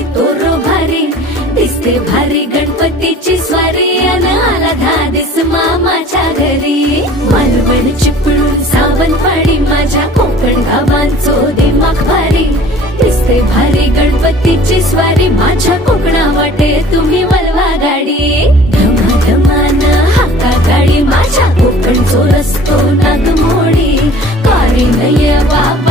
बाई तोरो भारी दिसते भारी गणपतीची स्वारी अन आला धादिस मामाच्या घरी मालवण चिपळूण सावंतवाडी माझ्या कोकण गावांचो दिमाग भारी दिसते भारी गणपतीची स्वारी माझ्या कोकणा वाटे तुम्ही वलवा गाडी धमाधमान हाका गाडी माझ्या कोकणचो रस्तो नागमोडी कारी नये बाबा